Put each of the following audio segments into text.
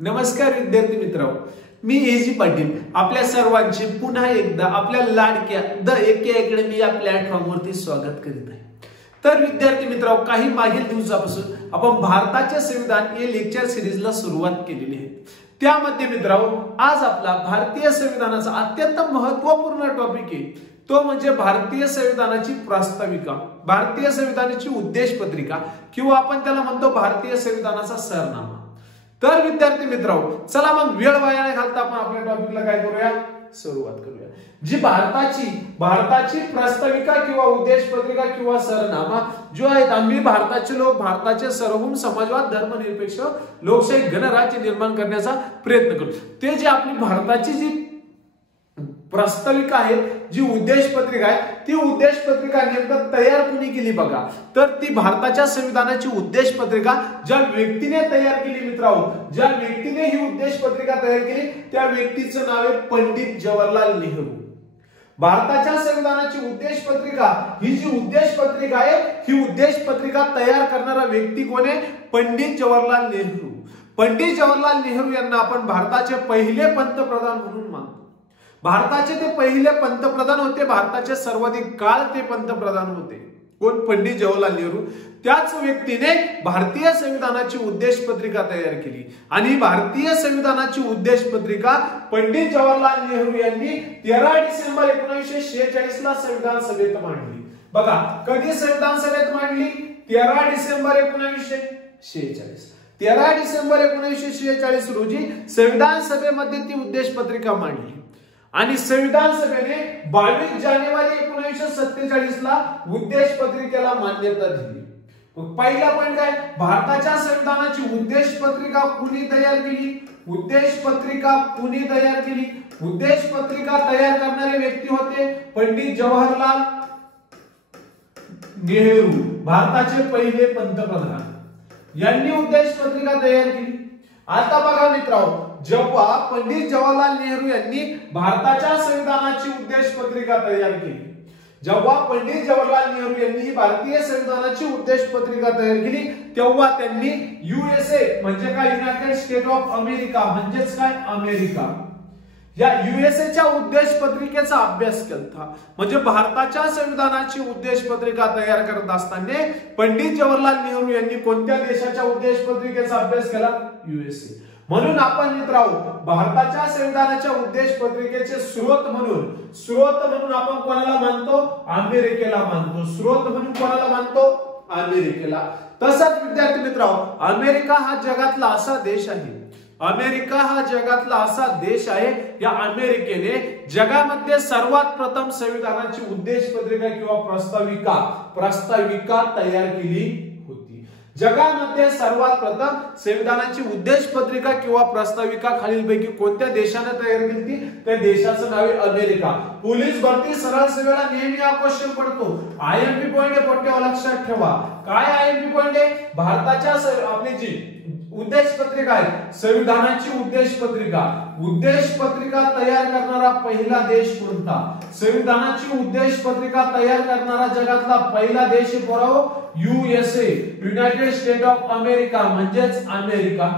नमस्कार विद्यार्थी मित्रांनो, मी एजी पाटील आपल्या सर्वांचे पुन्हा एकदा आपल्या लाडक्या द एके अकॅडमी या प्लॅटफॉर्मवरती स्वागत करीत आहे। तर विद्यार्थी मित्रांनो, काही मागील दिवसापासून आपण भारताचे संविधान या लेक्चर सिरीजला सुरुवात केलेली आहे। त्यामध्ये मित्रांनो, आज आपला भारतीय संविधानाचा अत्यंत महत्त्वपूर्ण टॉपिक आहे, तो म्हणजे भारतीय संविधानाची प्रास्ताविका, भारतीय संविधानाची उद्देश पत्रिका किंवा आपण त्याला म्हणतो भारतीय संविधानाचा सरनामा। तर विद्यार्थी मित्रांनो, चला मग वेळ वाया न घालता आपण आपल्या टॉपिकला काय करूया, सुरुवात करूया। जी भारताची प्रास्ताविका किंवा उद्देश पत्रिका किंवा सरनामा जो आहे, आम्ही भारताचे लोक भारताचे सार्वभौम समाजवाद धर्मनिरपेक्ष लोकशाही गणराज्य निर्माण करण्याचा प्रयत्न करू। ते जे आपली भारताची जी प्रास्ताविका आहे, जी उद्देश पत्रिका आहे, ती उद्देश पत्रिका नेमकं तयार कोणी केली बघा, तर ती भारताच्या संविधानाची उद्देश पत्रिका ज्या व्यक्तीने तयार केली मित्रांनो, ज्या व्यक्तीने ही उद्देश पत्रिका तयार केली त्या व्यक्तीचं नाव आहे पंडित जवाहरलाल नेहरू। भारताच्या संविधानाची उद्देश पत्रिका ही जी उद्देश पत्रिका आहे, ही उद्देश पत्रिका तयार करणारा व्यक्ती कोण आहे, पंडित जवाहरलाल नेहरू। पंडित जवाहरलाल नेहरू यांना आपण भारताचे पहिले पंतप्रधान म्हणून मानतो। भारताचे ते पहिले पंतप्रधान होते, भारताचे सर्वाधिक काळ ते पंतप्रधान होते। कोण? पंडित जवाहरलाल नेहरू। त्याच व्यक्तीने भारतीय संविधानाची उद्देश पत्रिका तयार केली आणि भारतीय संविधानाची उद्देश पत्रिका पंडित जवाहरलाल नेहरू यांनी 13 डिसेंबर 1946 ला संविधान सभेत मांडली। बघा, कधी संविधान सभेत मांडली? 13 डिसेंबर 1946। 13 डिसेंबर 1946 रोजी संविधान सभेमध्ये ती उद्देश पत्रिका मांडली आणि संविधान सभेने 22 जानेवारी 1947 ला उद्देश पत्रिकेला मान्यता दिली। पहिला पॉइंट काय? भारताच्या संविधानाची उद्देश पत्रिका कुणी तयार केली? उद्देश पत्रिका कुणी तयार केली? उद्देश पत्रिका तयार करणारे व्यक्ती होते पंडित जवाहरलाल नेहरू, भारताचे पहिले पंतप्रधान, यांनी उद्देश पत्रिका तयार केली। आता बघा मित्रांनो, जेव्हा पंडित जवाहरलाल नेहरू यांनी भारताच्या संविधानाची उद्देश पत्रिका तयार केली, जेव्हा पंडित जवाहरलाल नेहरू यांनी भारतीय संविधानाची उद्देश पत्रिका तयार केली, तेव्हा त्यांनी यूएसए म्हणजे काय, युनायटेड स्टेट ऑफ अमेरिका म्हणजेच काय, अमेरिका, या यूएसए च्या उद्देश पत्रिकेचा अभ्यास केला। म्हणजे भारताच्या संविधानाची उद्देश पत्रिका तयार करत असताना पंडित जवाहरलाल नेहरू यांनी कोणत्या देशाच्या उद्देश पत्रिकेचा अभ्यास केला? यूएसए। म्हणून आपण मित्रांनो, भारताच्या संविधानाच्या उद्देश पत्रिकेचे स्रोत म्हणून आपण कोणाला मानतो? अमेरिकेला मानतो। स्रोत म्हणून कोणाला मानतो? अमेरिकेला। तसंच विद्यार्थी मित्रांनो, अमेरिका हा जगातला असा देश आहे, अमेरिका हा जगातला असा देश आहे, या अमेरिकेने जगामध्ये सर्वात प्रथम संविधानाची उद्देश पत्रिका किंवा प्रास्ताविका तयार केली होती। जगामध्ये सर्वात प्रथम संविधानाची उद्देश पत्रिका किंवा प्रास्ताविका खालीलपैकी कोणत्या देशाने तयार केली? त्या देशाचं नाव आहे अमेरिका। पोलीस भरती सरळ सेवेला नेहमी हा क्वेश्चन पडतो। आयएमपी पॉइंट पट्ट्यावर लक्षात ठेवा। काय आयएमपी पॉइंट आहे? भारताच्या आपली जी उद्देश पत्रिका आहे, संविधानाची उद्देश पत्रिका तयार करणारा पहिला देश कोणता? संविधानाची उद्देश पत्रिका तयार करणारा जगातला पहिला देश आहे USA, United state of America म्हणजेच अमेरिका।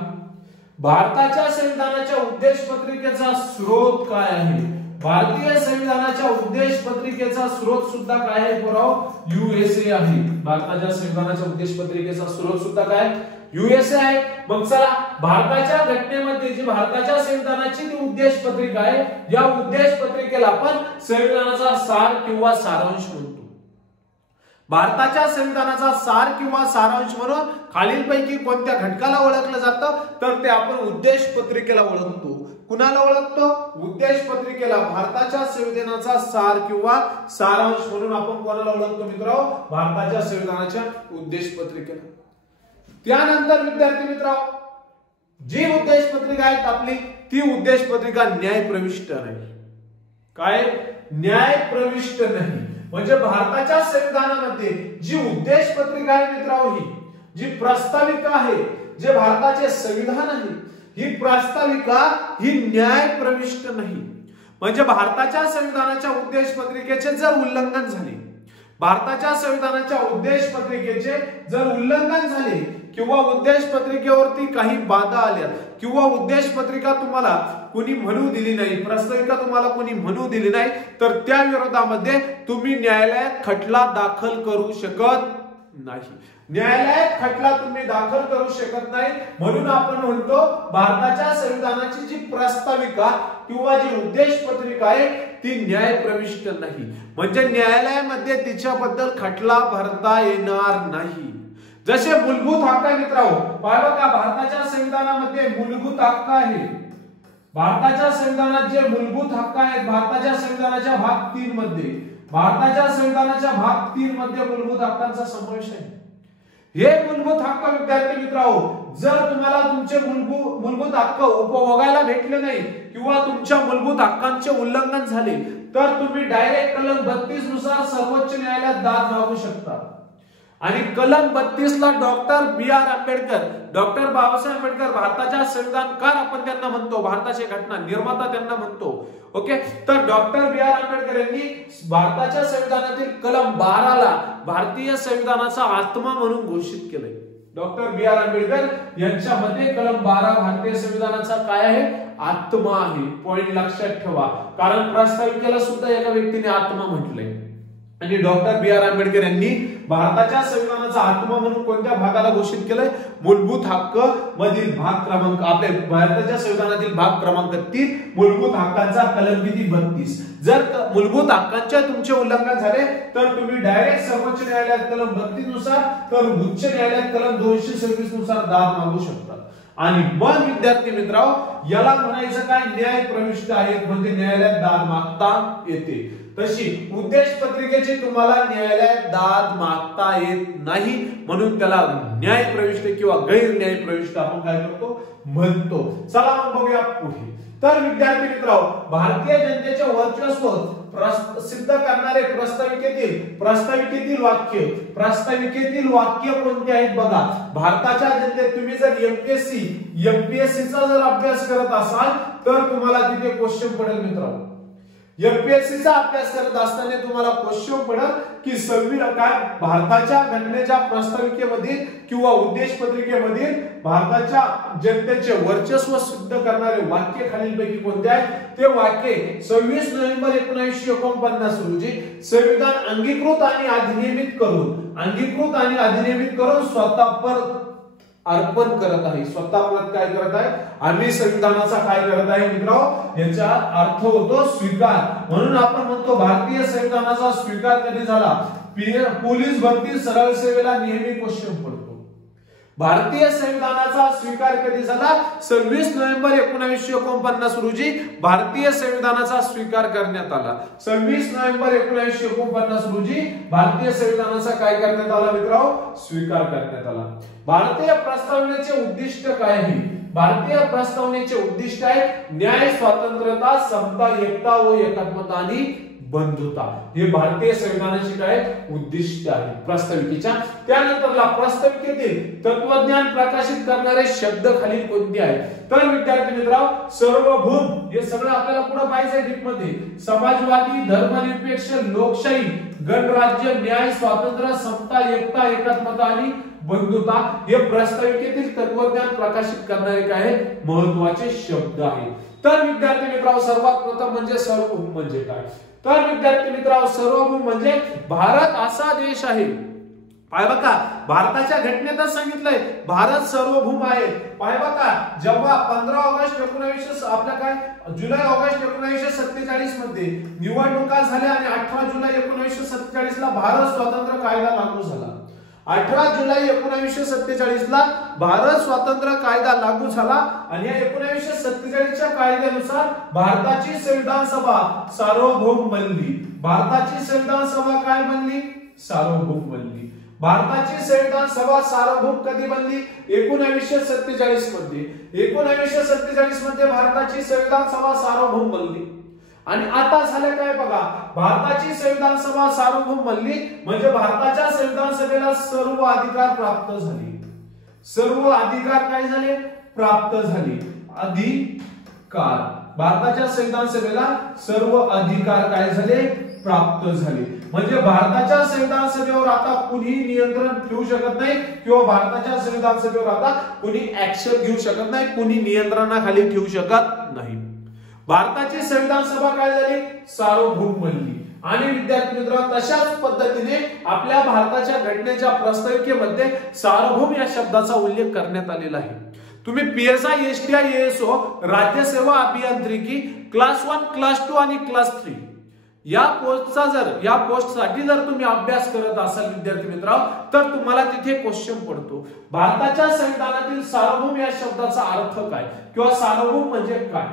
भारताच्या संविधानाच्या उद्देश पत्रिकेचा स्रोत काय आहे? भारतीय संविधानाच्या उद्देश पत्रिकेचा स्रोत सुद्धा काय आहे? यूएसए आहे। भारताच्या संविधानाच्या उद्देश पत्रिकेचा स्रोत सुद्धा काय? यूएसए आहे। मग चला, भारताच्या घटनेमध्ये जी भारताच्या संविधानाची उद्देश पत्रिका आहे, या उद्देश पत्रिकेला आपण संविधानाचा सार किंवा सारांश म्हणतो। भारताच्या संविधानाचा सार किंवा सारांश म्हणून खालीलपैकी कोणत्या घटकाला ओळखलं जातं? तर ते आपण उद्देश पत्रिकेला ओळखतो। कुणाला ओळखतो? उद्देश पत्रिकेला। भारताच्या संविधानाचा सार किंवा सारांश म्हणून आपण कोणाला ओळखतो मित्रांनो? भारताच्या संविधानाच्या उद्देश पत्रिकेला। त्यानंतर विद्यार्थी मित्रांनो, जी उद्देश पत्रिका आहे आपली, ती उद्देश पत्रिका न्यायप्रविष्ट नाही। काय? न्यायप्रविष्ट नाही। म्हणजे भारताच्या संविधानामध्ये जी उद्देश पत्रिका आहे मित्रांनो, ही जी प्रास्ताविका आहे, जे भारताचे संविधान आहे, ही प्रास्ताविका ही न्यायप्रविष्ट नाही। म्हणजे भारताच्या संविधानाच्या उद्देश पत्रिकेचे जर उल्लंघन झाले, भारताच्या संविधानाच्या उद्देश पत्रिकेचे जर उल्लंघन झाले किंवा उद्देश पत्रिकेवरती काही बाधा आल्या किंवा उद्देश पत्रिका तुम्हाला कुणी म्हणू दिली नाही, प्रस्ताविका तुम्हाला कुणी म्हणू दिली नाही, तर त्या विरोधामध्ये तुम्ही न्यायालयात खटला दाखल करू शकत नाही. न्यायालयात खटला तुम्ही दाखल करू शकत नाही. म्हणून आपण म्हणतो भारताच्या संविधानाची जी प्रस्ताविका किंवा जी उद्देश पत्रिका आहे ती न्यायप्रविष्ट नाही, म्हणजे न्यायालयामध्ये तिच्याबद्दल खटला भरता येणार नाही. जसे मूलभूत हक्क मित्रांनो, पाहिलं का भारताच्या संविधानामध्ये मूलभूत हक्क आहे. भारताच्या संविधानात जे मूलभूत हक्क आहेत, भारताच्या संविधानाच्या भाग 3 मध्ये, भारताच्या संविधानाच्या भाग 3 मध्ये मूलभूत हक्कांचा समावेश आहे. हे मूलभूत हक्क विद्यार्थी मित्रांनो, जर तुम्हाला तुमचे मूलभूत हक्क उपभोगायला भेटले नाही किंवा तुमच्या मूलभूत हक्कांचे उल्लंघन झाले तर तुम्ही डायरेक्ट कलम 32 नुसार सर्वोच्च न्यायालयात दाद मागू शकता. आणि कलम 32 ला doctor B.R. Ambedkar, doctor Babasaheb Ambedkar भारताच्या संविधानकार आपण त्यांना म्हणतो, भारताचे घटना निर्माता त्यांना म्हणतो. ओके, तर डॉक्टर B.R. आंबेडकर यांनी भारताच्या संविधानातील कलम 12 ला भारतीय संविधानाचा आत्मा म्हणून घोषित केलंय. Doctor B.R. आंबेडकर यांच्या मते कलम 12 भारतीय संविधानाचा काय आहे? आत्मा आहे. पॉइंट लक्षात ठेवा, कारण प्रस्ताविकेला सुद्धा एका व्यक्तीने आत्मा म्हटलंय. आणि डॉक्टर B.R. आंबेडकर यांनी भारताच्या संविधानाचा आत्मा म्हणून कोणत्या भागाला घोषित केलंय? मूलभूत हक्क मधील भाग क्रमांक, आपल्या भारताच्या संविधानातील भाग क्रमांक 3 मूलभूत हक्कांचा कलम किती? 32. जर मूलभूत हक्कांचे तुमचे उल्लंघन झाले तर तुम्ही डायरेक्ट सर्वोच्च न्यायालयात कलम 32 नुसार तर उच्च न्यायालयात कलम 226 नुसार दाद मागू शकतात. आणि मग विद्यार्थी मित्रांनो, याला म्हणायचं काय? न्याय प्रविष्ट आहेत, म्हणजे न्यायालयात दाद मागता येते. तशी उद्देश पत्रिकेची तुम्हाला न्यायालयात दाद मागता येत नाही, म्हणून त्याला न्याय प्रविष्ट किंवा गैर न्याय प्रविष्ट आपण काय करतो? म्हणतो. चला मग बघूया पुढे. तर विद्यार्थी मित्रांनो, भारतीय जनतेचे वर्चस्व सिद्ध करणारे प्रस्ताविकेतील वाक्य कोणते आहेत बघा. भारताच्या जनतेत तुम्ही जर एमपीएससीचा जर अभ्यास करत असाल तर तुम्हाला तिथे क्वेश्चन पडेल मित्रांनो. एमपीएससीचा अभ्यास करत असताना तुम्हाला क्वेश्चन पडेल की काय भारताच्या घटनेच्या प्रस्ताविकेमधील किंवा उद्देश पत्रिकेमधील भारताच्या जनतेचे वर्चस्व सिद्ध करणारे वाक्य खालीलपैकी कोणते आहेत? ते वाक्य 26 नोव्हेंबर 1949 रोजी संविधान अंगीकृत आणि अधिनियमित करून स्वतःपर अर्पण करत आहे. स्वतःप्रत काय करत आहे? आम्ही संविधानाचा काय करत आहे मित्रांनो? याचा अर्थ होतो स्वीकार. म्हणून आपण म्हणतो भारतीय संविधानाचा स्वीकार कधी झाला? पोलीस भरती सरळ सेवेला नेहमी क्वेश्चन पडतो. भारतीय संविधानाचा स्वीकार कधी झाला? 26 नोव्हेंबर 1949 रोजी भारतीय संविधानाचा स्वीकार करण्यात आला. 26 नोव्हेंबर 1949 रोजी भारतीय संविधानाचा काय करण्यात आला मित्रांनो? स्वीकार करण्यात आला. भारतीय प्रस्तावनेचे उद्दिष्ट काय आहे? भारतीय प्रस्तावनेचे उद्दिष्ट आहे न्याय, स्वातंत्र्यता, समता, एकता व एकात्मता आणि बंधुता. हे भारतीय संविधानाचे काय उद्दिष्ट आहे प्रस्ताविकेच्या. त्यानंतरला प्रस्ताविकेतील तत्वज्ञान प्रकाशित करणारे शब्द खाली कोणते आहेत? तर विद्यार्थी मित्रांनो, सार्वभौम, हे सगळं आपल्याला पुढे पाहिजे डीप मध्ये. समाजवादी, धर्मनिरपेक्ष, लोकशाही, गणराज्य, न्याय, स्वातंत्र्य, समता, एकता, एकात्मता आणि बंधुता हे प्रस्ताविकेतील तत्वज्ञान प्रकाशित करणारे काय महत्त्वाचे शब्द आहेत. तर विद्यार्थी मित्रांनो, सर्वात प्रथम म्हणजे सार्वभौम म्हणजे काय? तर विद्यार्थी मित्रांनो, सार्वभौम म्हणजे भारत असा देश आहे. पाय बघा, भारताच्या घटनेतच सांगितलंय भारत सार्वभौम आहे. पाय बघा, जेव्हा 15 ऑगस्ट 19 आपल्या काय जुलै ऑगस्ट 1947 मध्ये निवडणुका झाल्या आणि 18 जुलै 1947 ला भारत स्वातंत्र्य कायदा लागू झाला. 18 जुलै 1947 ला भारत स्वातंत्र्य कायदा लागू झाला आणि या 1947 च्या कायद्यानुसार भारताची संविधान सभा सार्वभौम बनली. भारताची संविधान सभा काय बनली? सार्वभौम बनली. भारताची संविधान सभा सार्वभौम कधी बनली? 1947 मध्ये. 1947 मध्ये भारताची संविधान सभा सार्वभौम बनली. आणि आता झालं काय बघा, भारताची संविधान सभा सार्वभौम बनली म्हणजे भारताच्या संविधान सभेला सर्व अधिकार प्राप्त झाले. सर्व अधिकार काय झाले? प्राप्त झाले. अधिकार, भारताच्या संविधान सभेला सर्व अधिकार काय झाले? प्राप्त झाले. म्हणजे भारताच्या संविधान सभेवर आता कुणी नियंत्रण ठेवू शकत नाही किंवा भारताच्या संविधान सभेवर आता कुणी ऍक्शन घेऊ शकत नाही, कुणी नियंत्रणाखाली ठेवू शकत नाही. भारताची संविधान सभा काय झाली? सार्वभौम बनली. आणि विद्यार्थी मित्रांनो तशाच पद्धतीने आपल्या भारताच्या घटनेच्या प्रस्ताविकेमध्ये सार्वभौम या शब्दाचा उल्लेख करण्यात आलेला आहे. तुम्ही PSI STI ASO राज्य सेवा अभियांत्रिकी क्लास 1 क्लास 2 आणि क्लास 3 या पोस्टसाठी जर तुम्ही अभ्यास करत असाल विद्यार्थी मित्रांनो तर तुम्हाला तिथे क्वेश्चन पडतो भारताच्या संविधानातील सार्वभौम या शब्दाचा अर्थ काय किंवा सार्वभौम म्हणजे काय.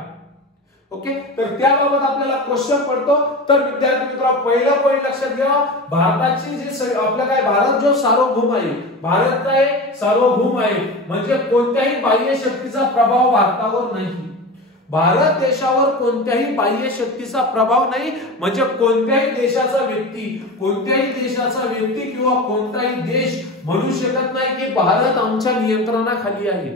ओके, तर त्याबाबत आपल्याला क्वेश्चन पडतो. तर विद्यार्थी मित्रांनो पहिला पॉइंट लक्षात घ्या, भारताची जी आपला काय भारत जो सार्वभौम आहे, भारत काय सार्वभौम आहे म्हणजे कोणत्याही बाह्य शक्तीचा प्रभाव भारतावर नाही. भारत देशावर कोणत्याही बाह्य शक्तीचा प्रभाव नाही म्हणजे कोणत्याही देशाचा व्यक्ती किंवा कोणताही देश म्हणू शकत नाही की भारत आमच्या नियंत्रणाखाली आहे.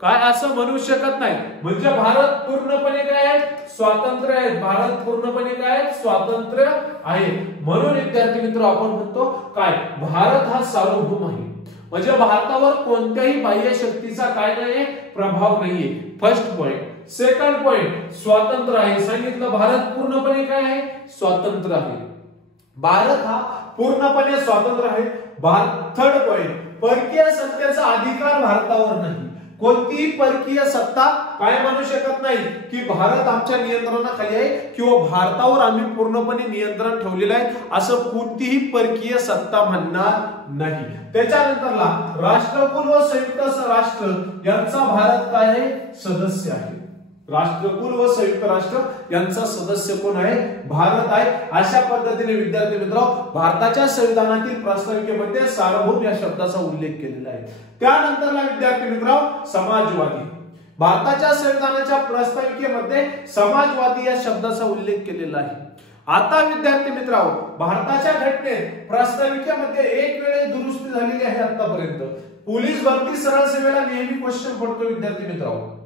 काय असं म्हणू शकत नाही. म्हणजे भारत पूर्णपणे काय आहे? स्वातंत्र्य आहे. भारत पूर्णपणे काय आहे? स्वातंत्र्य आहे. म्हणून विद्यार्थी मित्र आपण म्हणतो काय भारत हा सार्वभौम आहे म्हणजे भारतावर कोणत्याही बाह्य शक्तीचा काय नाहीये प्रभाव नाहीये. First point. सेकंड पॉइंट स्वातंत्र्य आहे. सांगितलं भारत पूर्णपणे काय आहे? स्वतंत्र आहे. भारत हा पूर्णपणे स्वतंत्र आहे. थर्ड पॉइंट परकीय सत्तेचा अधिकार भारतावर नाही. कोणतीही परकीय सत्ता काय म्हणू शकत नाही की भारत आमच्या नियंत्रणाखाली आहे किंवा भारतावर आम्ही पूर्णपणे नियंत्रण ठेवलेलं आहे असं कोणतीही परकीय सत्ता म्हणणार नाही. त्याच्यानंतरला राष्ट्रकुल व संयुक्त राष्ट्र यांचा भारत काय आहे? सदस्य आहे. राष्ट्रकुल व संयुक्त राष्ट्र यांचा सदस्य कोण आहे? भारत आहे. अशा पद्धतीने विद्यार्थी मित्रांनो भारताच्या संविधानातील प्रस्ताविकेमध्ये सार्वभौम या शब्दाचा उल्लेख केलेला आहे. त्यानंतरला विद्यार्थी मित्रांनो समाजवादी. भारताच्या संविधानाच्या प्रस्ताविकेमध्ये समाजवादी या शब्दाचा उल्लेख केलेला आहे. आता विद्यार्थी मित्रांनो भारताच्या घटनेत प्रस्ताविकेमध्ये एक वेळेस दुरुस्ती झालेली आहे. आतापर्यंत पोलीस भरती सरळ सेवेला नेहमी क्वेश्चन पडतो विद्यार्थी मित्रांनो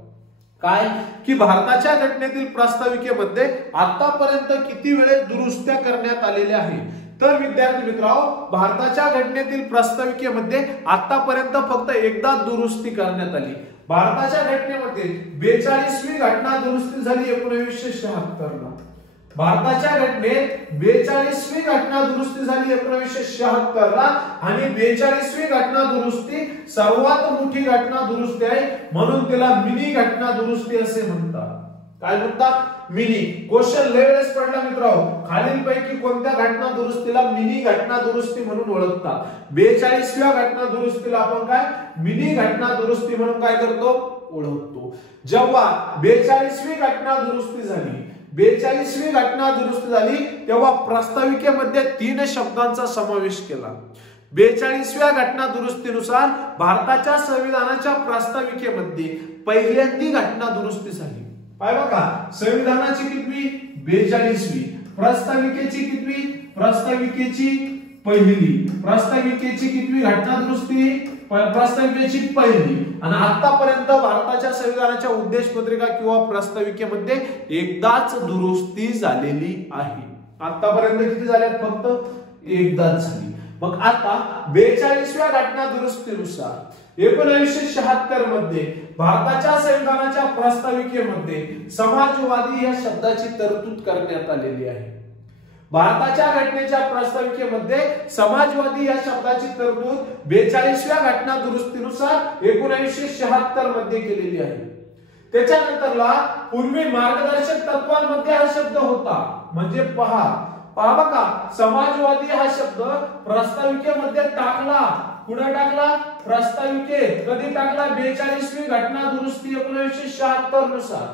काय की भारताच्या घटनेतील प्रस्ताविकेमध्ये आतापर्यंत किती वेळेस दुरुस्त्या करण्यात आलेल्या आहेत. तर विद्यार्थी मित्रांनो भारताच्या घटनेतील प्रस्ताविकेमध्ये आतापर्यंत फक्त एकदा दुरुस्ती करण्यात आली. भारताच्या घटनेमध्ये 42वी घटना दुरुस्ती झाली 1976 ला. भारताच्या घटनेत 42वी घटना दुरुस्ती झाली 1976 ला आणि 42वी घटना दुरुस्ती सर्वात मोठी घटना दुरुस्ती आहे म्हणून तिला मिनी घटना दुरुस्ती असे म्हणतात. काय म्हणतात? मिनी. क्वेश्चन लेवेळेस पडला मित्रांनो खालीलपैकी कोणत्या घटना दुरुस्तीला मिनी घटना दुरुस्ती म्हणून ओळखतात? 42व्या घटना दुरुस्तीला आपण काय मिनी घटना दुरुस्ती म्हणून काय करतो? ओळखतो. जेव्हा 42वी घटना दुरुस्ती झाली 42वी घटना दुरुस्ती झाली तेव्हा प्रस्ताविकेमध्ये 3 शब्दांचा समावेश केला. 42व्या घटना दुरुस्तीनुसार भारताच्या संविधानाच्या प्रस्ताविकेमध्ये पहिल्यांदी घटना दुरुस्ती झाली. पाय बघा संविधानाची कितवी? 42वी. प्रस्ताविकेची कितवी? प्रस्ताविकेची पहिली. प्रस्ताविकेची कितवी घटना दुरुस्ती? प्रस्ताविकेची पहिली. आणि आतापर्यंत भारताच्या संविधानाच्या उद्देश पत्रिका किंवा प्रस्ताविकेमध्ये एकदाच दुरुस्ती झालेली आहे. आतापर्यंत किती झाल्यात? फक्त एकदाच झाली. मग आता 42व्या घटना दुरुस्तीनुसार 1976 मध्ये भारताच्या संविधानाच्या प्रस्ताविकेमध्ये समाजवादी या शब्दाची तरतूद करण्यात आलेली आहे. भारताच्या घटनेच्या प्रस्ताविकेमध्ये समाजवादी या शब्दाची तरतूद 42व्या घटना दुरुस्तीनुसार 1976 मध्ये केलेली आहे. त्याच्यानंतरला पूर्वी मार्गदर्शक तत्वांमध्ये हा शब्द होता. म्हणजे पहा बघा समाजवादी हा शब्द प्रस्ताविकेमध्ये टाकला. कुठे टाकला? प्रस्ताविकेत. कधी टाकला? 42वी घटना दुरुस्ती 1976 नुसार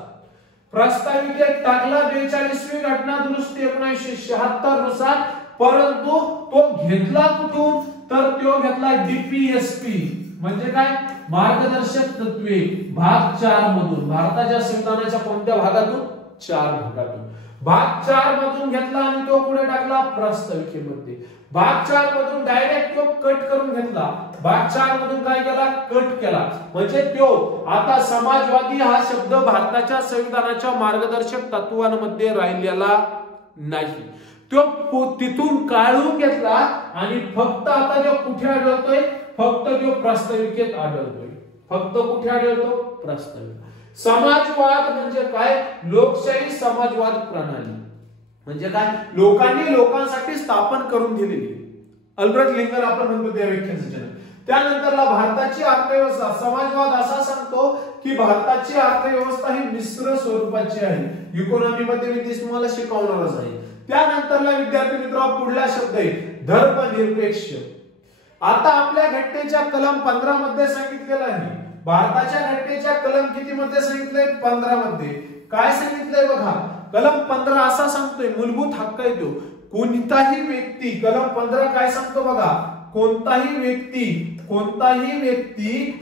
प्रस्ताविकेत टाकला. 42वी घटना दुरुस्ती 1976 नुसार. परंतु तो घेतला कुठून? तर तो घेतला DPSP म्हणजे काय? मार्गदर्शक तत्वे भाग 4 मधून. भारताच्या संविधानाच्या कोणत्या भागातून? 4 भागातून. भाग 4 मधून घेतला आणि तो पुढे टाकला प्रस्ताविकेमध्ये. भाग 4 मधून डायरेक्ट तो कट करून घेतला. भाग 4 मधून काय केला? कट केला. म्हणजे तो आता समाजवादी हा शब्द भारताच्या संविधानाच्या मार्गदर्शक तत्वांमध्ये राहिलेला नाही. तो तिथून काढून घेतला आणि फक्त आता जो कुठे आढळतोय, फक्त जो प्रास्ताविकेत आढळतोय. फक्त कुठे आढळतो? प्रास्ताविक. समाजवाद म्हणजे काय? लोकशाही समाजवाद प्रणाली म्हणजे काय? लोकांनी लोकांसाठी स्थापन करून दिलेली. अल्ब्रेक्ट लिंगर आपण म्हणतो त्या व्याख्यानाचं जनक. त्यानंतरला भारताची अर्थव्यवस्था. समाजवाद असा सांगतो की भारताची अर्थव्यवस्था ही मिश्र स्वरूपाची आहे. इकॉनॉमी मध्ये मी तेच तुम्हाला शिकवणारच आहे. त्यानंतरला विद्यार्थी मित्रांनो पुढला शब्द आहे धर्मनिरपेक्ष. आता आपल्या घटनेच्या कलम 15 मध्ये सांगितलेलं आहे. भारताच्या घटनेच्या कलम किती मध्ये सांगितलंय? 15 मध्ये. काय सांगितलंय बघा, कलम 15 असा सांगतोय मूलभूत हक्क आहे तो. कोणताही व्यक्ती, कलम 15 काय सांगतो बघा, कोणताही व्यक्ती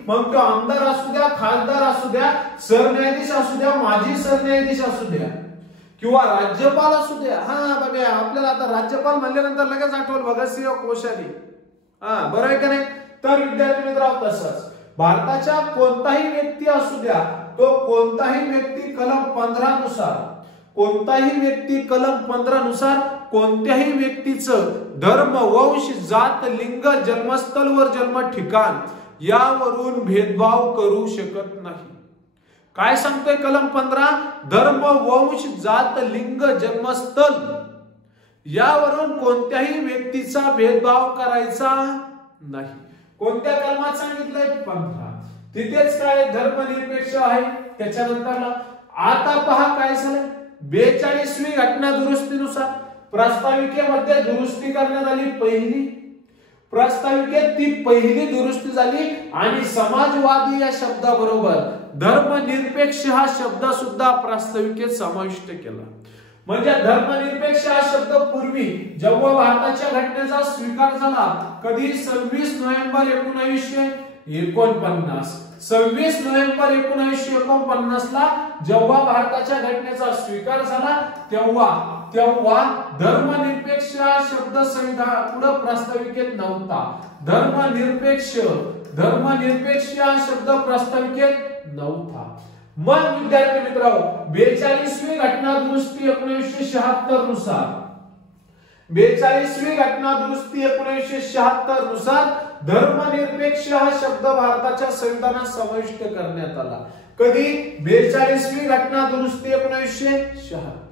मग तो आमदार असू द्या, खासदार असू द्या, सरन्यायाधीश असू द्या, माजी सरन्यायाधीश असू द्या किंवा राज्यपाल असू द्या. बघा आपल्याला आता राज्यपाल म्हणल्यानंतर लगेच आठवल भगतसिंह कोश्यारी. बरोबर आहे का नाही? तर विद्यार्थी मित्रांनो तसंच भारताच्या कोणताही व्यक्ती असू द्या, तो कोणताही व्यक्ती कलम 15 नुसार, कोणताही व्यक्ती कलम 15 नुसार कोणत्याही व्यक्तीचं धर्म, वंश, जात, लिंग, जन्मस्थळ व जन्म ठिकाण यावरून भेदभाव करू शकत नाही. काय सांगतोय कलम 15? धर्म, वंश, जात, लिंग, जन्मस्थळ यावरून कोणत्याही व्यक्तीचा भेदभाव करायचा नाही. कोणत्या कलमात सांगितलंय? 15. तिथेच काय धर्मनिरपेक्ष आहे. त्याच्यानंतर आता पहा काय झालं, 42वी घटना दुरुस्तीनुसार प्रस्ताविकेमध्ये दुरुस्ती करण्यात आली. प्रस्ताविकेत ती पहिली दुरुस्ती झाली आणि समाजवादी या शब्दाबरोबर धर्मनिरपेक्ष हा शब्द सुद्धा प्रस्ताविकेत समाविष्ट केला. म्हणजे धर्मनिरपेक्ष हा शब्द पूर्वी जेव्हा भारताच्या घटनेचा स्वीकार झाला, कधी 26 नोव्हेंबर 1949, 26 नोव्हेंबर 1949 ला जेव्हा भारताच्या घटनेचा स्वीकार झाला, तेव्हा धर्मनिरपेक्ष हा शब्द संविधान पुढे प्रस्ताविकेत नव्हता. धर्मनिरपेक्ष हा शब्द प्रस्ताविकेत नव्हता. मग विद्यार्थी मित्रांनो 42वी घटना दुरुस्ती 1976 नुसार, 42वी घटना दुरुस्ती 1976 नुसार धर्मनिरपेक्ष हा शब्द भारताच्या संविधानात समाविष्ट करण्यात आला. कधी? 42वी घटना दुरुस्ती 1976.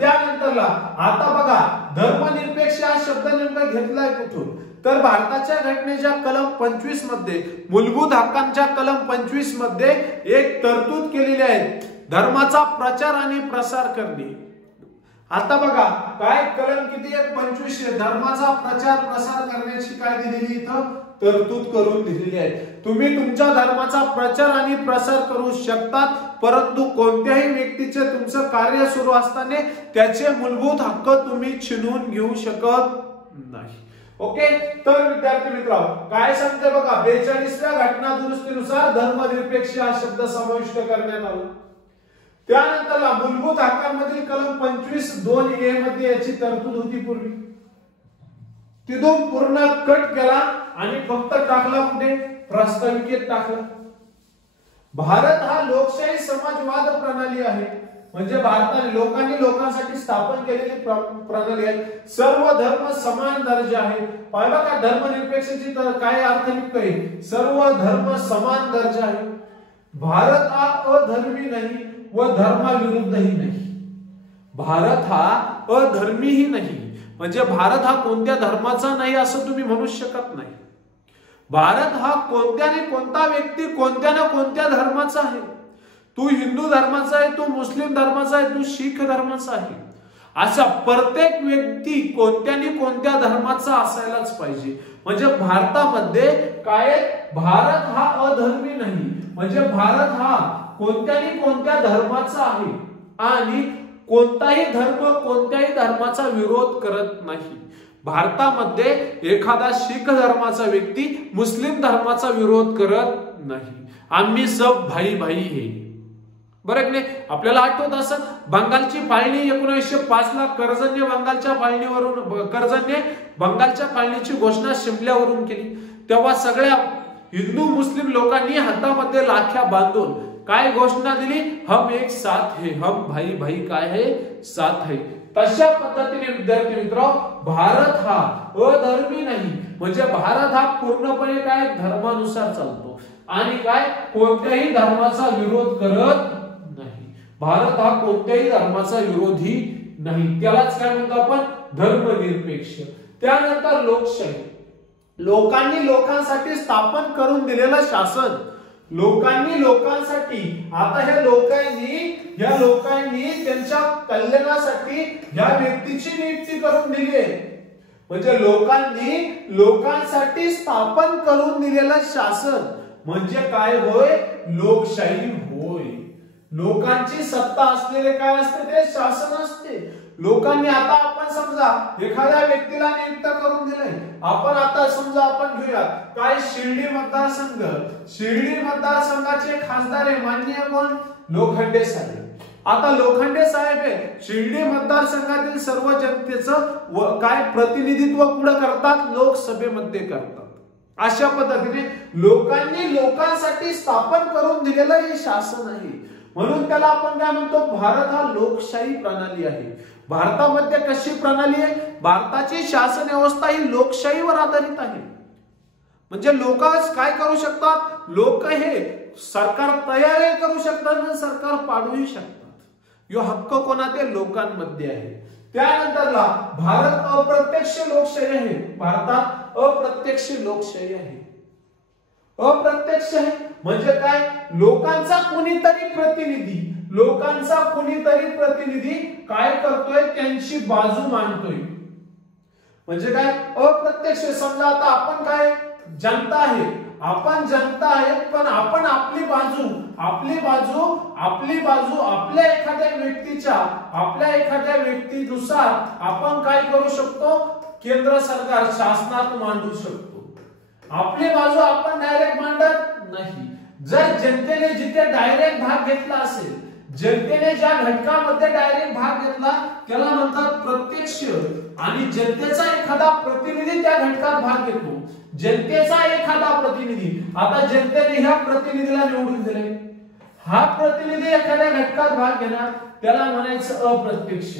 त्यानंतरला आता बघा धर्मनिरपेक्ष हा शब्द नेमका घेतलाय कुठून? तर भारताच्या घटनेच्या कलम 25 मध्ये, मूलभूत हक्कांच्या कलम 25 मध्ये एक तरतूद केलेली आहे, धर्माचा प्रचार आणि प्रसार करणे. आता बघा काय कलम किती आहे? 25. धर्माचा प्रचार प्रसार करण्याची काय दिलेली इथं तरतूद करून दिलेली आहे. तुम्ही तुमच्या धर्माचा प्रचार आणि प्रसार करू शकतात, परंतु कोणत्याही व्यक्तीचे तुमचं कार्य सुरू असताना त्याचे मूलभूत हक्क तुम्ही छिनवून घेऊ शकत नाही. ओके. तर विद्यार्थी मित्रांनो काय सांगते बघा, 42व्या घटना दुरुस्तीनुसार धर्मनिरपेक्ष हा शब्द समाविष्ट करण्यात आला. त्यानंतर मूलभूत हक्कांमधील कलम 25(2)(a) मध्ये याची तरतूद होती पूर्वी. तिथून पूर्ण कट केला आणि फक्त टाकला कुठे? प्रस्ताविकेत टाकला. भारत हा लोकशाही समाजवाद प्रणाली आहे. म्हणजे भारताने लोकांनी लोकांसाठी स्थापन केलेली प्रणाली आहे. सर्व धर्म समान दर्जा आहे. पाहिलं का धर्मनिरपेक्षची काय अर्थ निघतोय? सर्व धर्म समान दर्जा आहे. भारत हा अधर्मी नाही व धर्माविरुद्धही नाही. भारत हा अधर्मीही नाही, म्हणजे भारत हा कोणत्या धर्माचा नाही असं तुम्ही म्हणू शकत नाही. भारत हा कोणता व्यक्ती कोणत्या ना कोणत्या धर्माचा आहे. तू हिंदू धर्माचा आहे, तू मुस्लिम धर्माचा आहे, तू शीख धर्माचा आहे, असा प्रत्येक व्यक्ती कोणत्या धर्माचा असायलाच पाहिजे. म्हणजे भारतामध्ये काय, भारत हा अधर्मी नाही, म्हणजे भारत हा कोणत्या धर्माचा आहे आणि कोणताही धर्माचा विरोध करत नाही. भारतामध्ये एखादा शीख धर्माचा व्यक्ती मुस्लिम धर्माचा विरोध करत नाही. आम्ही सब भाई भाई हे. बरं नाही, आपल्याला आठवत असं बंगालची फाळणी 1905 ला कर्जन्य बंगालच्या फाळणीची घोषणा शिमल्यावरून केली. तेव्हा सगळ्या हिंदू मुस्लिम लोकांनी हातामध्ये लाख्या बांधून काय घोषणा दिली? हम एक साथ है, हम भाई भाई काय है साथ है. तशा पद्धतीने विद्यार्थी मित्र भारत हा अधर्मी नाही, म्हणजे भारत हा पूर्णपणे काय धर्मानुसार चालतो आणि काय कोणत्याही धर्माचा विरोध करत नाही. भारत हा कोणत्याही धर्माचा विरोधी नाही, त्यालाच काय म्हणतो आपण धर्मनिरपेक्ष. त्यानंतर लोकशाही, लोकांनी लोकांसाठी स्थापन करून दिलेलं शासन. लोकांनी लोकांसाठी, आता ह्या लोकांनी त्यांच्या कल्याणासाठी ह्या व्यक्तीची नियुक्ती करून दिली आहे. म्हणजे लोकांनी लोकांसाठी स्थापन करून दिलेलं शासन म्हणजे काय होय, लोकशाही होय. लोकांची सत्ता असलेले काय असते, ते शासन असते. लोकांनी आता आपण समजा एखाद्या व्यक्तीला नियुक्त करून दिले. आपण आता समजा आपण घेऊया काय शिर्डी मतदारसंघ, शिर्डी मतदारसंघाचे खासदार आहे माननीय कोण, लोखंडे साहेब. आता लोखंडे साहेब हे शिर्डी मतदारसंघातील सर्व जनतेचं काय प्रतिनिधित्व कुठं करतात, लोकसभेमध्ये करतात. अशा पद्धतीने लोकांनी लोकांसाठी स्थापन करून दिलेलं हे शासन आहे. म्हणून त्याला आपण काय म्हणतो, भारत हा लोकशाही प्रणाली आहे. भारतामध्ये कशी प्रणाली आहे, भारताची शासन व्यवस्था ही लोकशाहीवर आधारित आहे. म्हणजे लोक काय करू शकतात, लोक हे सरकार तयार करू शकतात आणि सरकार पाडूही शकतात. यो हक्क कोणाते, लोकांमध्ये आहे. त्यानंतरला भारत अप्रत्यक्ष लोकशाही आहे. भारतात अप्रत्यक्ष लोकशाही आहे. अप्रत्यक्ष आहे म्हणजे काय, लोकांचा कोणीतरी प्रतिनिधी काय करतोय, त्यांची बाजू मांडतोय. म्हणजे काय अप्रत्यक्ष. समजा आता आपण काय जनता आहे, आपण जनता आहे, पण आपण आपली बाजू आपल्या एखाद्या व्यक्तीनुसार आपण काय करू शकतो, केंद्र सरकार शासनात मांडू शकतो. आपली बाजू आपण डायरेक्ट मांडत नाही. जर जनतेने जिथे डायरेक्ट भाग घेतला असेल, जनतेने ज्या घटकामध्ये डायरेक्ट भाग घेतला त्याला म्हणतात प्रत्यक्ष. आणि जनतेचा एखादा प्रतिनिधी त्या घटकात भाग घेतो. जनतेचा एखादा प्रतिनिधी, आता जनतेने ह्या प्रतिनिधीला निवडून दिले, हा प्रतिनिधी एखाद्या घटकात भाग घेणार, त्याला म्हणायचं अप्रत्यक्ष.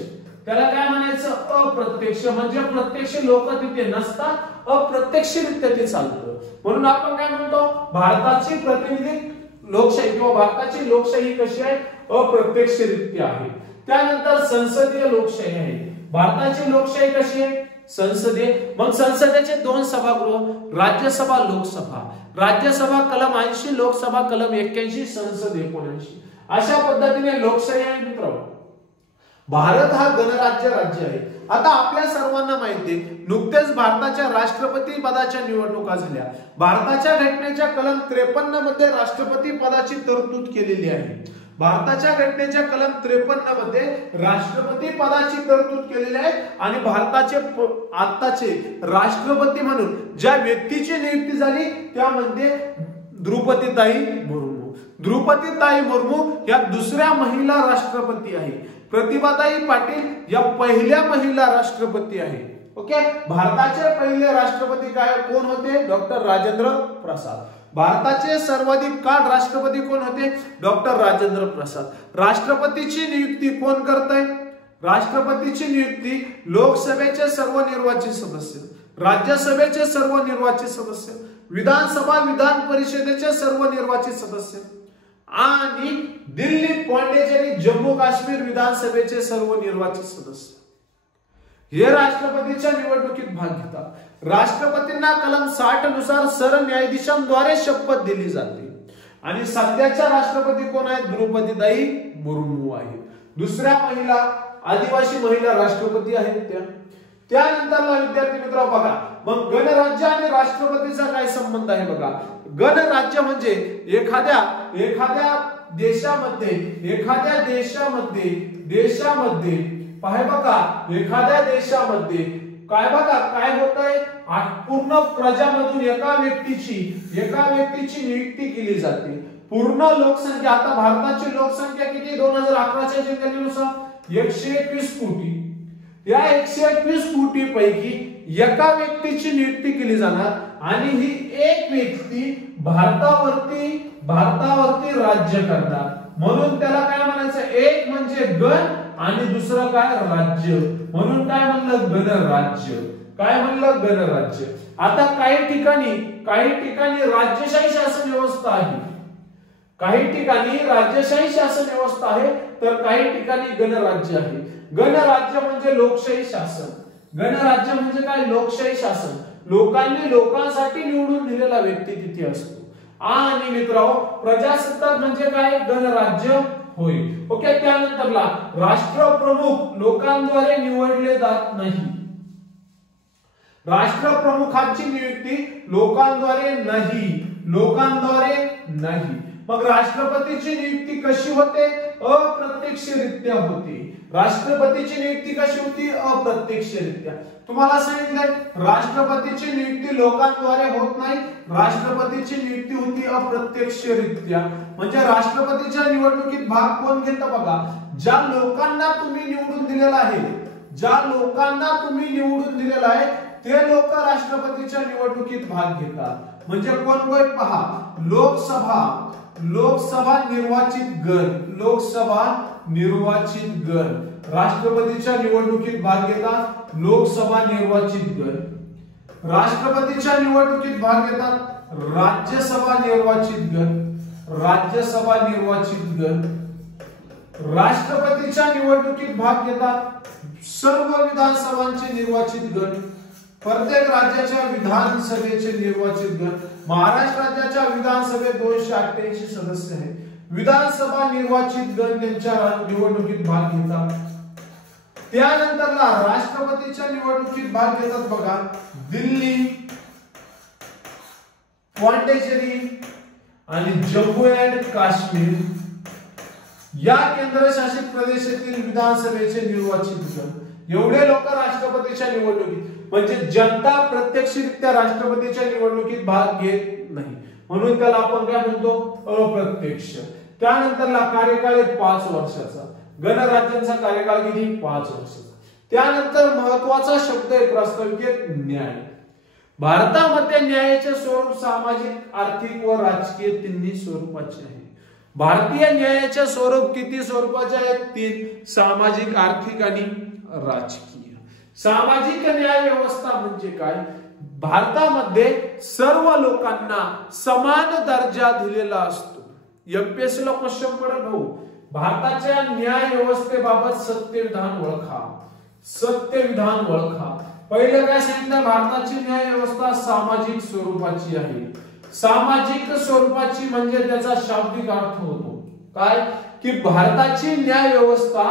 त्याला काय म्हणायचं, अप्रत्यक्ष. म्हणजे प्रत्यक्ष लोक तिथे नसतात, अप्रत्यक्षरित्या ते चालतं. म्हणून आपण काय म्हणतो, भारताची प्रतिनिधी लोकशाही किंवा भारताची लोकशाही कशी आहे, अप्रत्यक्षरित्या आहे. त्यानंतर संसदीय लोकशाही आहे. भारताची लोकशाही कशी आहे, संसदीय. मग संसदेचे 2 सभागृह, राज्यसभा लोकसभा. राज्यसभा कलम 80, लोकसभा कलम 81, संसद 79. अशा पद्धतीने लोकशाही आहे मित्रांनो. भारत हा गणराज्य राज्य आहे. आता आपल्या सर्वांना माहिती आहे, नुकतेच भारताच्या राष्ट्रपती पदाच्या निवडणुका झाल्या. भारताच्या घटनेच्या कलम 53 मध्ये राष्ट्रपती पदाची तरतूद केलेली आहे. भारताच्या घटनेच्या कलम 53 मध्ये राष्ट्रपती पदाची तरतूद केलेली आहे. आणि भारताचे आताचे राष्ट्रपती म्हणून ज्या व्यक्तीची नियुक्ती झाली त्यामध्ये द्रौपदीताई मुर्मू या दुसऱ्या महिला राष्ट्रपती आहे. प्रतिभाताई पाटील या पहिल्या महिला राष्ट्रपती आहे. ओके, भारताचे पहिले राष्ट्रपती काय कोण होते, डॉक्टर राजेंद्र प्रसाद. भारताचे सर्वाधिक काळ राष्ट्रपती कोण होते, डॉक्टर राजेंद्र प्रसाद. राष्ट्रपतीची नियुक्ती कोण करतंय, राष्ट्रपतीची नियुक्ती लोकसभेचे सर्व निर्वाचित सदस्य, राज्यसभेचे सर्व निर्वाचित सदस्य, विधानसभा विधान परिषदेचे सर्व निर्वाचित सदस्य आणि दिल्ली, पॉंडिचेरी, जम्मू काश्मीर विधानसभेचे सर्व निर्वाचित सदस्य हे राष्ट्रपतीच्या निवडणुकीत भाग घेतात. राष्ट्रपतींना कलम 60 नुसार सरन्यायाधीशांद्वारे शपथ दिली जाते. आणि सध्याच्या राष्ट्रपती कोण आहेत, द्रौपदीताई मुर्मू आहेत. दुसऱ्या महिला आदिवासी महिला राष्ट्रपती आहेत त्या. त्यानंतर विद्यार्थी मित्र बघा, मग गणराज्य आणि राष्ट्रपतीचा काय संबंध आहे बघा. गणराज्य म्हणजे एखाद्या देशामध्ये पाहे बघा, एखाद्या देशामध्ये काय होतंय, पूर्ण प्रजामधून एका व्यक्तीची नियुक्ती केली जाते. पूर्ण लोकसंख्या, आता भारताची लोकसंख्या किती 2011च्या जनगणनेनुसार 121 कोटी. या 121 कोटी पैकी एका व्यक्तीची नियुक्ती केली जाणार आणि ही एक व्यक्ती भारतावरती राज्य करणार. म्हणून त्याला काय म्हणायचं, एक म्हणजे गण आणि दुसरं काय राज्य, म्हणून काय म्हणलं गणराज्य. काय म्हणलं गणराज्य. आता काही ठिकाणी राज्यशाही शासन व्यवस्था आहे, काही ठिकाणी राज्यशाही शासन व्यवस्था आहे, तर काही ठिकाणी गणराज्य आहे. गणराज्य म्हणजे लोकशाही शासन. गणराज्य म्हणजे काय लोकशाही शासन, लोकांनी लोकांसाठी निवडून दिलेला व्यक्ती तिथे असतो. आणि मित्रांनो प्रजासत्ताक म्हणजे काय गणराज्य होय. ओके. त्यानंतरला राष्ट्रप्रमुख लोकांद्वारे निवडले जात नाही. राष्ट्रप्रमुखांची नियुक्ती लोकांद्वारे नाही. मग राष्ट्रपतीची नियुक्ती कशी होते, अप्रत्यक्षरित्या होते. राष्ट्रपतीची नियुक्ती कशी होती, अप्रत्यक्षरित्या. तुम्हाला सांगितलंय राष्ट्रपतीची नियुक्ती लोकांद्वारे होत नाही, राष्ट्रपतीची नियुक्ती होती अप्रत्यक्षरित्या. म्हणजे राष्ट्रपतीच्या निवडणुकीत भाग कोण घेतं बघा, ज्या लोकांना तुम्ही निवडून दिलेला आहे ते लोक राष्ट्रपतीच्या निवडणुकीत भाग घेतात. म्हणजे कोण कोण पहा, लोकसभा निर्वाचित गण राष्ट्रपतीच्या निवडणुकीत भाग घेतात. लोकसभा निर्वाचित गण राष्ट्रपतीच्या निवडणुकीत भाग घेतात. राज्यसभा निर्वाचित गण राष्ट्रपतीच्या निवडणुकीत भाग घेतात. सर्व विधानसभांचे निर्वाचित गण, प्रत्येक राज्याच्या विधानसभेचे निर्वाचित गण. महाराष्ट्र राज्याच्या विधानसभेत 288 सदस्य आहेत. विधानसभा निर्वाचित गण त्यांच्या निवडणुकीत भाग घेतात. त्यानंतरला राष्ट्रपतीच्या निवडणुकीत भाग घेतात बघा दिल्ली, पॉंडिचेरी आणि जम्मू अँड काश्मीर या केंद्रशासित प्रदेशातील विधानसभेचे निर्वाचित गण. एवढे लोक राष्ट्रपतीच्या निवडणुकीत, म्हणजे जनता प्रत्यक्षरित्या राष्ट्रपतीच्या निवडणुकीत भाग घेत नाही, म्हणून त्याला आपण काय म्हणतो अप्रत्यक्ष. त्यानंतरला कार्यकाळ 5 वर्षाचा. गणराज्यांचा कार्यकाळ किती 5 वर्षाचा. त्यानंतर महत्वाचा शब्द आहे प्रास्ताविकेत न्याय. भारतामध्ये न्यायाचे स्वरूप सामाजिक, आर्थिक व राजकीय तिन्ही स्वरूपाचे आहे. भारतीय न्यायाचे स्वरूप किती स्वरूपाचे आहेत, 3, सामाजिक, आर्थिक आणि राजकीय. सामाजिक न्याय व्यवस्था म्हणजे काय, भारतामध्ये सर्व लोकांना समान दर्जा दिलेला असतो. एमपीएससी ला क्वेश्चन पडेल भाऊ, भारताच्या न्याय व्यवस्थेबाबत सत्यविधान ओळखा. पहिलं काय सांगितलं, भारताची न्याय व्यवस्था सामाजिक स्वरूपाची आहे. सामाजिक स्वरूपाची म्हणजे त्याचा शाब्दिक अर्थ होतो काय, की भारताची न्याय व्यवस्था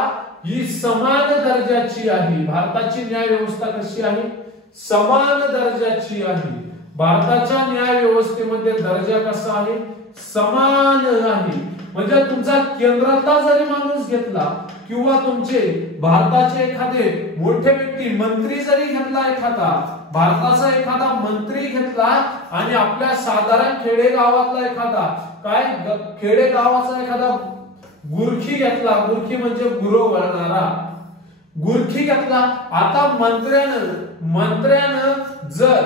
ही समान दर्जाची आहे. भारताची न्याय व्यवस्था कशी आहे, समान दर्जाची आहे. भारताच्या न्याय व्यवस्थेमध्ये दर्जा कसा आहे, समान आहे. म्हणजे तुमचा केंद्रातला जरी माणूस घेतला किंवा तुमचे भारताचे एखादे मोठे व्यक्ती मंत्री जरी घेतला, एखादा भारताचा एखादा मंत्री घेतला आणि आपल्या साधारण खेडेगावातला एखादा गुरखी घेतला, गुरखी म्हणजे गुरु वळणारा, गुरखी घेतला. आता मंत्र्यानं जर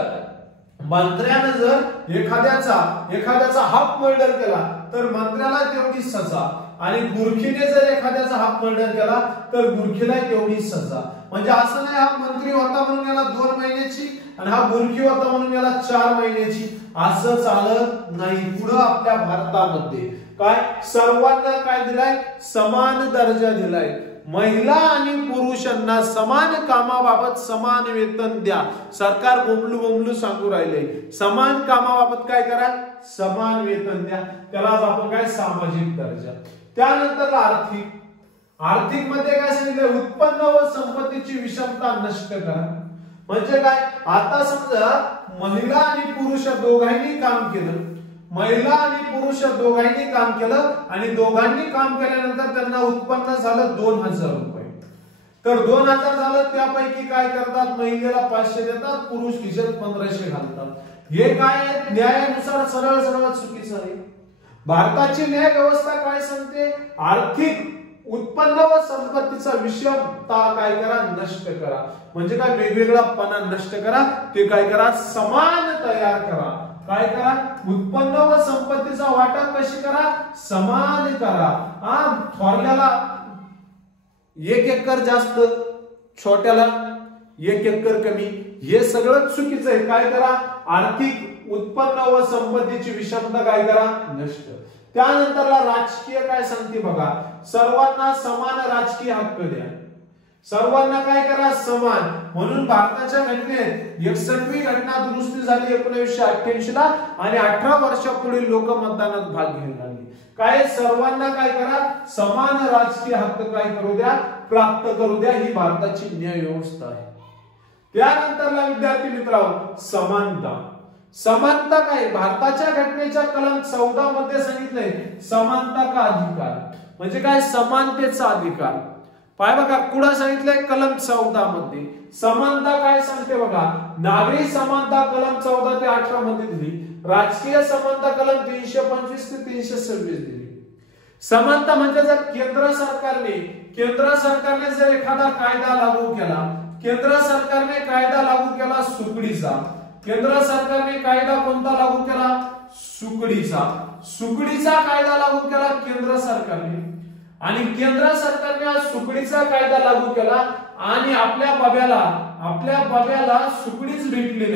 एखाद्याचा हाफ मर्डर केला तर मंत्र्याला तेवढी सजा, आणि गुरखीने जर एखाद्याचा हाफ मर्डर केला तर गुरखीला तेवढी सजा. म्हणजे असं नाही हा मंत्री होता म्हणून याला 2 महिन्याची आणि हा गुरखी होता म्हणून याला 4 महिन्याची, असं चालत नाही. पुढे आपल्या भारतामध्ये काय सर्वांना काय दिलाय, समान दर्जा दिलाय. महिला आणि पुरुषांना समान कामाबाबत समान वेतन द्या. सरकार बोंबलू सांगू राहिले, समान कामाबाबत काय करा, समान वेतन द्या. त्यालाच आपण काय सामाजिक दर्जा. त्यानंतर आर्थिक मध्ये काय सांगितलं, उत्पन्न व संपत्तीची विषमता नष्ट करा. म्हणजे काय, आता समजा महिला आणि पुरुष दोघांनी काम केलं, आणि दोघांनी काम केल्यानंतर त्यांना उत्पन्न झालं 2000 रुपये. तर 2000 झालं, त्यापैकी काय करतात, महिलेला 500 देतात, पुरुष खिशात 1500 घालतात. हे काय न्यायानुसार सरळ चुकीचं आहे. भारताची न्याय व्यवस्था काय सांगते, आर्थिक उत्पन्न व संपत्तीचा विषमता काय करा, नष्ट करा. म्हणजे काय, वेगवेगळापणा नष्ट करा. ते काय करा, समान तयार करा. काय करा, उत्पन्न व संपत्तीचा वाटा कशी करा, समान करा. थोरल्याला 1 एकर जास्त, छोट्याला 1 एकर कमी, हे सगळं चुकीचं आहे. काय करा, आर्थिक उत्पन्न व संपत्तीची विषमता काय करा, नष्ट. त्यानंतरला राजकीय काय सांगते बघा, सर्वांना समान राजकीय हक्क द्या. सर्वांना काय करा, समान. म्हणून भारताच्या घटनेत 61वी घटना दुरुस्ती झाली 1988 ला आणि 18 वर्षापुढील लोक मतदानात भाग घ्यायला लागले. काय, सर्वांना काय करा, समान राजकीय हक्क काय करू द्या, प्राप्त करू द्या. ही भारताची न्याय व्यवस्था आहे. त्यानंतरला विद्यार्थी मित्रांनो, समानता. समानता काय, भारताच्या घटनेच्या कलम 14 मध्ये सांगितलंय समानता का अधिकार, म्हणजे काय, समानतेचा अधिकार. पाय बघा, कुठं सांगितलंय, कलम 14 मध्ये. समानता काय सांगते बघा, नागरी समानता कलम 14 ते 18 मध्ये दिली. राजकीय समानता कलम 325 ते 326 दिली. समानता म्हणजे जर केंद्र सरकारने जर एखादा कायदा लागू केला, केंद्र सरकारने कायदा लागू केला सुकडीचा, केंद्र सरकारने कायदा कोणता लागू केला, सुकडीचा कायदा लागू केला केंद्र सरकारने, आणि केंद्र सरकारने सुकडीचा कायदा लागू केला आणि आपल्या बब्याला सुकडीच भेटली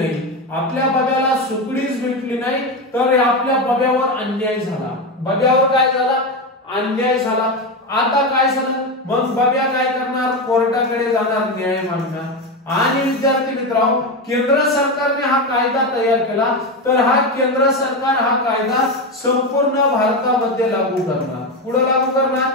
नाही, तर आपल्या बब्यावर अन्याय झाला. बब्यावर काय झाला, अन्याय झाला. आता काय झालं, मग बब्या काय करणार, कोर्टाकडे जाणार न्याय मागणार. आणि विद्यार्थी मित्रांनो, केंद्र सरकारने हा कायदा तयार केला, तर हा केंद्र सरकार हा कायदा संपूर्ण भारतामध्ये लागू करणार. पुढे लागू करणार,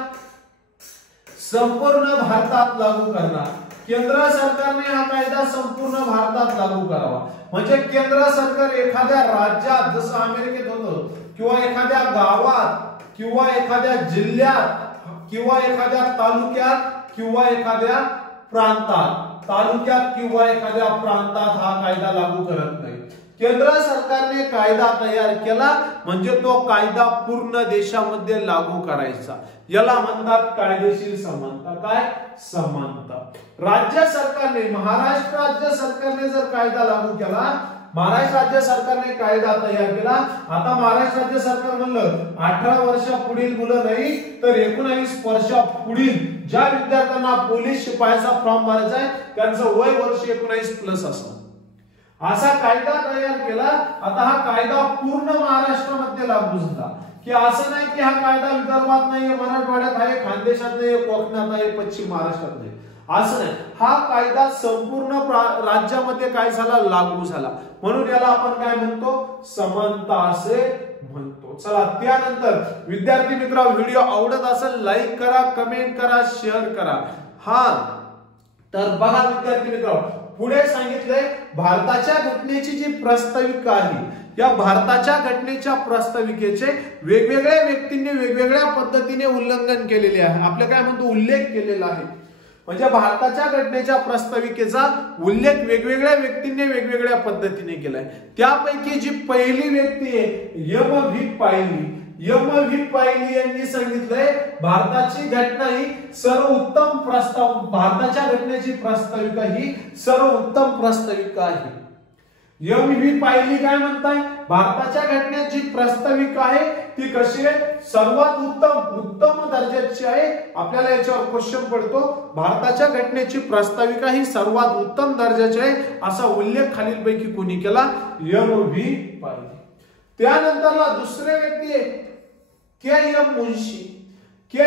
संपूर्ण भारतात लागू करणार. केंद्र सरकारने हा कायदा संपूर्ण भारतात लागू करावा. म्हणजे केंद्र सरकार एखाद्या राज्यात, जसं अमेरिकेत होतं, किंवा एखाद्या गावात, किंवा एखाद्या जिल्ह्यात, किंवा एखाद्या तालुक्यात, किंवा एखाद्या प्रांतात, हा कायदा लागू करत नाही. केंद्र सरकारने कायदा तयार केला म्हणजे तो कायदा पूर्ण देशामध्ये लागू करायचा. याला म्हणतात कायदेशीर समानता. काय, समानता. राज्य सरकारने, महाराष्ट्र राज्य सरकारने जर कायदा लागू केला, महाराष्ट्र राज्य सरकारने कायदा तयार केला. आता महाराष्ट्र राज्य सरकार म्हणलं 18 वर्षापुढील मुलं नाही, तर 19 वर्षापुढील ज्या विद्यार्थ्यांना पोलीस शिपायाचा फॉर्म भरायचा आहे, त्यांचं वय वर्ष 19 प्लस असं, असा कायदा तयार केला. आता हा कायदा पूर्ण महाराष्ट्रामध्ये लागू झाला. की असं नाही की हा कायदा विदर्भात नाहीये, मराठवाड्यात आहे, खानदेशात नाहीये, कोकणात आहे, पश्चिम महाराष्ट्रात नाही, असं नाही. हा कायदा संपूर्ण राज्यामध्ये काय झाला, लागू झाला. म्हणून याला आपण काय म्हणतो, समानता असे म्हणतो. चला, त्यानंतर विद्यार्थी मित्रांनो, व्हिडिओ आवडत असेल लाईक करा, कमेंट करा, शेअर करा. हा, तर बघा विद्यार्थी मित्रांनो, पुढे सांगितलंय भारताच्या घटनेची जी प्रास्ताविका आहे, या भारताच्या घटनेच्या प्रास्ताविकेचे वेगवेगळ्या व्यक्तींनी वेगवेगळ्या पद्धतीने उल्लंघन केलेले आहे. आपल्या काय म्हणतो, उल्लेख केलेला आहे. म्हणजे भारताच्या घटनेच्या प्रास्ताविकेचा उल्लेख वेगवेगळ्या व्यक्तींनी वेगवेगळ्या पद्धतीने केलाय. त्यापैकी जी पहिली व्यक्ती आहे एम व्ही पायली यांनी सांगितलंय भारताची घटना ही सर्वोत्तम प्रस्ताव, भारताच्या घटनेची प्रास्ताविका ही सर्वोत्तम प्रास्ताविका आहे. एम व्ही पायली काय म्हणताय, भारताच्या घटनेची प्रास्ताविका आहे ती कशी आहे, सर्वात उत्तम दर्जाची आहे. आपल्याला याच्यावर क्वेश्चन पडतो, भारताच्या घटनेची प्रास्ताविका ही सर्वात उत्तम दर्जाची आहे असा उल्लेख खालीलपैकी कोणी केला, एम व्ही पायली. त्यानंतरला दुसरे व्यक्ती आहे के.एम. मुन्शी, ते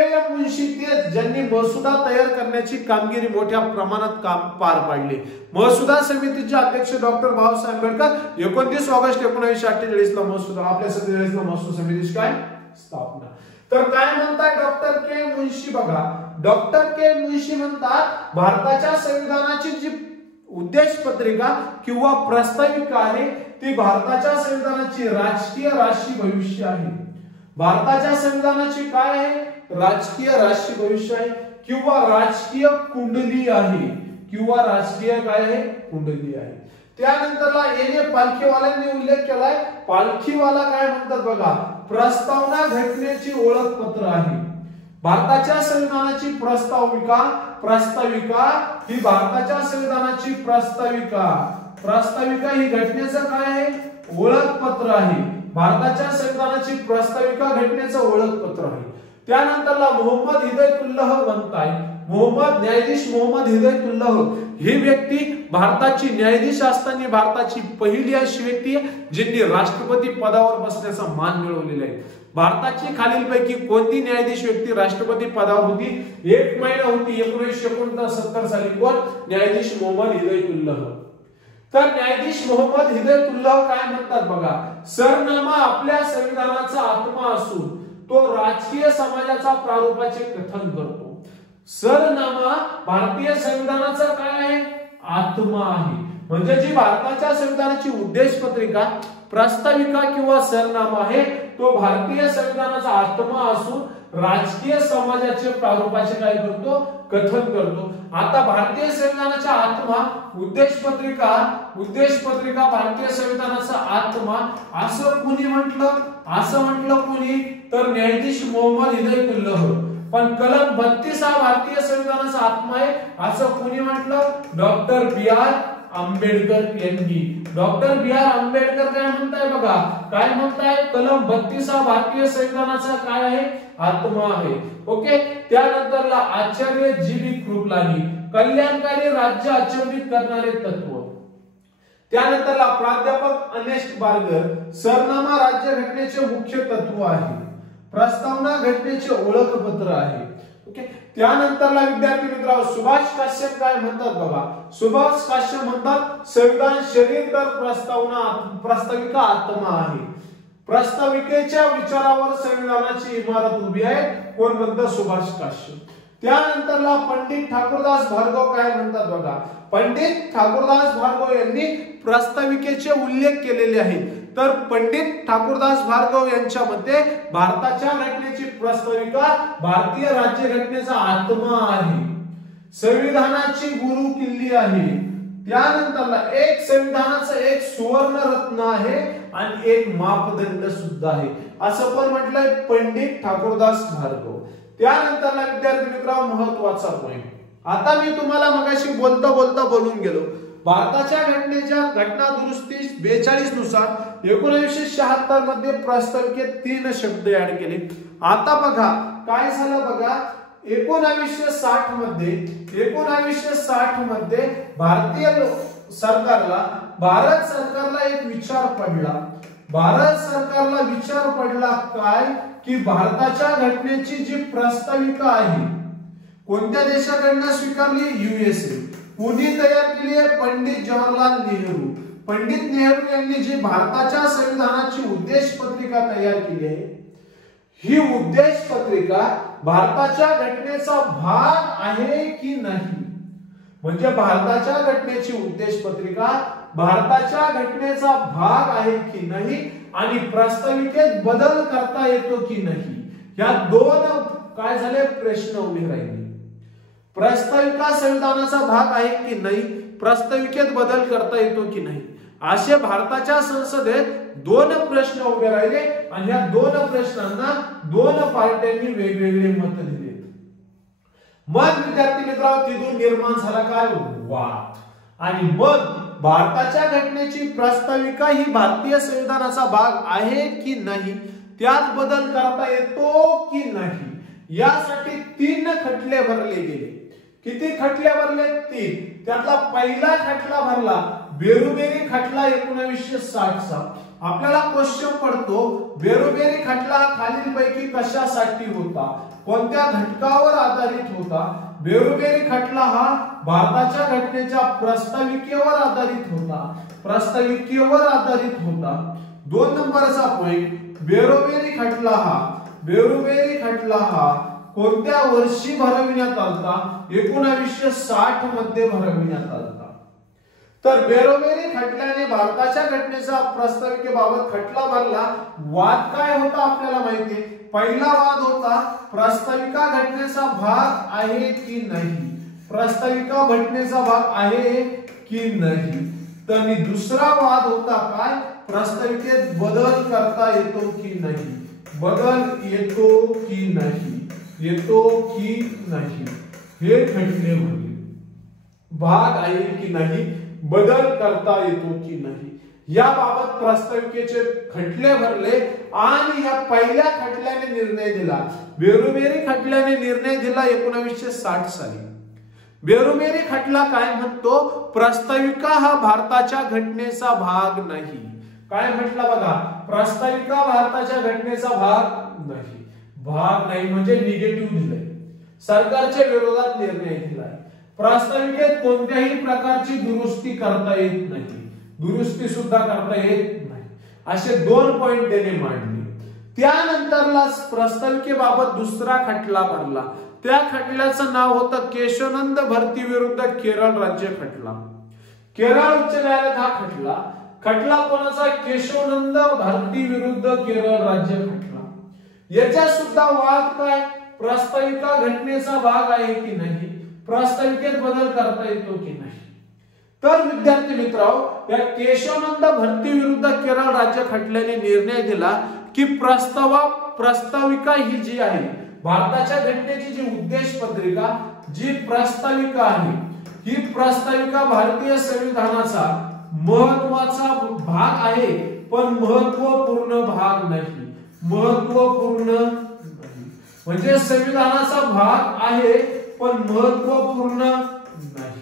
ज्यांनी मसुदा तयार करण्याची कामगिरी मोठ्या प्रमाणात पार पाडली. महसुदा समितीचे अध्यक्ष डॉक्टर बाबासाहेब आंबेडकर 29 ऑगस्ट 1948 ला महसुदा, आपल्या 47 ला महसूल समितीची काय स्थापना. तर काय म्हणतात डॉक्टर के मुन्शी, बघा डॉक्टर के मुन्शी म्हणतात भारताच्या संविधानाची जी उद्देश पत्रिका किंवा प्रास्ताविका आहे ती भारताच्या संविधानाची राजकीय राशी भविष्य आहे. भारताच्या संविधानाची काय आहे, राजकीय राशी भविष्य आहे किंवा राजकीय कुंडली आहे, किंवा राजकीय काय आहे, कुंडली आहे. त्यानंतरला येणे पालखीवाल्यांनी उल्लेख केलाय. पालखीवाला काय म्हणतात बघा, प्रस्तावना घटनेची ओळखपत्र आहे. भारताच्या संविधानाची प्रास्ताविका ही भारताच्या संविधानाची प्रास्ताविका ही घटनेचं काय आहे, ओळखपत्र आहे. भारताच्या संविधानाची प्रास्ताविका घटनेचं ओळखपत्र आहे. त्यानंतरला मोहम्मद हिदायतुल्लाह म्हणताय, न्यायाधीश मोहम्मद हिदायतुल्लाह ही व्यक्ती भारताची न्यायाधीश असताना भारताची पहिली अशी व्यक्ती आहे ज्यांनी राष्ट्रपती पदावर बसण्याचा मान मिळवलेला आहे। भारताची खालीलपैकी कोणती न्यायाधीश व्यक्ती राष्ट्रपती पदावर होती? एक महिना होती 1969 साली। कोण? न्यायाधीश मोहम्मद हिदायतुल्लाह। तर न्यायाधीश मोहम्मद हिदायतुल्लाह काय म्हणतात बघा, सरनामा आपल्या संविधानाचा आत्मा असून तो राजकीय समाजाचा प्रारूपाचे कथन करतो। सरनामा भारतीय संविधानाचा काय आहे? आत्मा आहे। म्हणजे जी भारताच्या संविधानाची उद्देश पत्रिका, प्रस्ताविका किंवा सरनामा आहे तो भारतीय संविधानाचा आत्मा असून राजकीय समाजाचे प्रारूपाचे काय करतो? कथन करतो। आता भारतीय संविधानाचा आत्मा, उद्देश पत्रिका भारतीय संविधानाचा आत्मा असं कुणी म्हटलं? असं म्हटलं कुणी? तर न्यायाधीश मोहम्मद हिदायतुल्लाह। पण कलम 32 हा भारतीय संविधानाचा आत्मा आहे असं कुणी म्हटलं? Doctor B R. आंबेडकर यांनी। Doctor B R. आंबेडकर काय म्हणताय बघा, काय म्हणताय? कलम 32 हा भारतीय संविधानाचा काय आहे? आत्मा आहे। ओके। त्यानंतरला आचार्य जी.बी. कृपलानी, कल्याणकारी राज्य अचंबित करणारे तत्व। त्यानंतरला प्राध्यापक अर्नेस्ट बार्गर, सरनामा राज्य घटनेचे मुख्य तत्व आहे, प्रस्तावना घटनेचे ओळखपत्र आहे। ओके। त्यानंतरला विद्यार्थी मित्रांनो सुभाष काश्यप काय म्हणतात बघा, सुभाष काश्यप म्हणतात संविधान शरीर तर प्रस्ताविका आत्मा आहे। प्रस्ताविकेच्या विचारावर संविधानाची इमारत उभी आहे। कोण म्हणतं? सुभाष काश्यप। त्यानंतरला पंडित ठाकूरदास भार्गव काय म्हणतात बघा, पंडित ठाकूरदास भार्गव यांनी प्रस्ताविकेचे उल्लेख केलेले आहेत। तर पंडित ठाकूरदास भार्गव यांच्या मते भारताच्या घटनेची प्रस्ताविका भारतीय राज्यघटनेचा आत्मा आहे, संविधानाची गुरु किल्ली आहे। त्यानंतरला एक संविधानाचं एक सुवर्ण रत्न आहे आणि एक मापदंड सुद्धा आहे असं पण म्हटलंय पंडित ठाकूरदास भार्गव। त्यानंतरला विद्यार्थी मित्रांनो महत्त्वाचा पॉइंट, आता मी तुम्हाला मगाशी बोलता बोलून गेलो, भारताच्या घटनेच्या घटना दुरुस्ती 42 नुसार 1976 मध्ये प्रस्ताविकेत 3 शब्द ऍड केले। आता बघा काय झालं बघा, 1960 मध्ये भारत सरकारला एक विचार पडला। भारत सरकारला विचार पडला काय की भारताच्या घटनेची जी प्रस्ताविका आहे कोणत्या देशाकडून स्वीकारली? USA। कोणी तयार केली आहे? पंडित जवाहरलाल नेहरू। पंडित नेहरू यांनी जी भारताच्या संविधानाची उद्देश पत्रिका तयार केली आहे, ही उद्देश पत्रिका भारताच्या घटनेचा भाग आहे की नाही? म्हणजे भारताच्या घटनेची उद्देश पत्रिका भारताच्या घटनेचा भाग आहे की नाही आणि प्रस्ताविकेत बदल करता येतो की नाही, या दोन काय झाले प्रश्न उभे राहिले। प्रस्ताविका संविधानाचा भाग आहे की नाही, प्रस्ताविकेत बदल करता येतो की नाही, असे भारताच्या संसदेत 2 प्रश्न उभे राहिले आणि या 2 प्रश्नांना 2 पार्ट्यांनी वेगवेगळे मत दिले। मग विद्यार्थी मित्रांनो तिथून निर्माण झाला काय? वाद। आणि मग भारताच्या घटनेची प्रस्ताविका ही भारतीय संविधानाचा भाग आहे की नाही, त्यात बदल करता येतो की नाही, यासाठी 3 खटले भरले गेले। किती खटले भरले? 3। त्यातला पहिला खटला भरला बेरुबेरी खटला 1960 चा। आपल्याला क्वेश्चन पडतो बेरुबेरी खटला खालीलपैकी कशासाठी होता, कोणत्या घटकावर आधारित होता? बेरुबेरी खटला हा भारताच्या घटनेच्या प्रस्ताविकेवर आधारित होता। 2 नंबरचा पॉइंट, बेरुबेरी खटला हा कोणत्या वर्षी भरविण्यात आला? 1960 मध्ये भरविण्यात आला। तर बेरुबेरी खटल्याने भारताच्या घटनेचा प्रस्ताविकेबाबत खटला भरला। वाद काय होता आपल्याला माहिती आहे। पहिला वाद होता प्रस्ताविका घटनेचा भाग आहे की नाही, प्रस्ताविका घटनेचा भाग आहे की नाही। तर दुसरा वाद होता काय? प्रस्ताविकेत बदल करता येतो की नाही, येतो की नाही, हे खटले होते। भाग आहे की नाही, बदल करता येतो की नाही, याबाबत प्रास्ताविकेचे खटले भरले आणि या पहिल्या खटल्याने निर्णय दिला, बेरुमेरी खटल्याने निर्णय दिला 1960 साली। बेरुमेरी खटला काय म्हणतो, प्रास्ताविका हा भारताच्या घटनेचा भाग नाही। काय म्हटलं बघा, प्रास्ताविका भारताच्या घटनेचा भाग नाही म्हणजे निगेटिव्ह दिलंय, सरकारच्या विरोधात निर्णय दिलाय। प्रास्ताविकेत कोणत्याही प्रकारची दुरुस्ती करता येत नाही, दुरुस्ती सुद्धा करता येत नाही, असे 2 पॉइंट त्याने मांडले। त्यानंतरला प्रास्ताविकेबाबत दुसरा खटला भरला, त्या खटल्याचं नाव होतं केशवानंद भारती विरुद्ध केरळ राज्य खटला। केरळ उच्च न्यायालयात हा खटला कोणाचा, केशवानंद भारती विरुद्ध केरळ राज्य खटला। याच्या सुद्धा वाद काय, प्रास्ताविका घटनेचा भाग आहे की नाही, प्रास्ताविकेत बदल करता येतो की नाही। तर विद्यार्थी मित्रांनो, या केशवानंद भारती विरुद्ध केरळ राज्य खटल्याने निर्णय दिला की प्रास्ताविका ही जी आहे, भारताच्या घटनेची जी उद्देश पत्रिका जी प्रास्ताविका आहे, ही प्रास्ताविका भारतीय संविधानाचा महत्वाचा भाग आहे, पण महत्वपूर्ण भाग नाही, म्हणजे संविधानाचा भाग आहे पण महत्वपूर्ण नाही।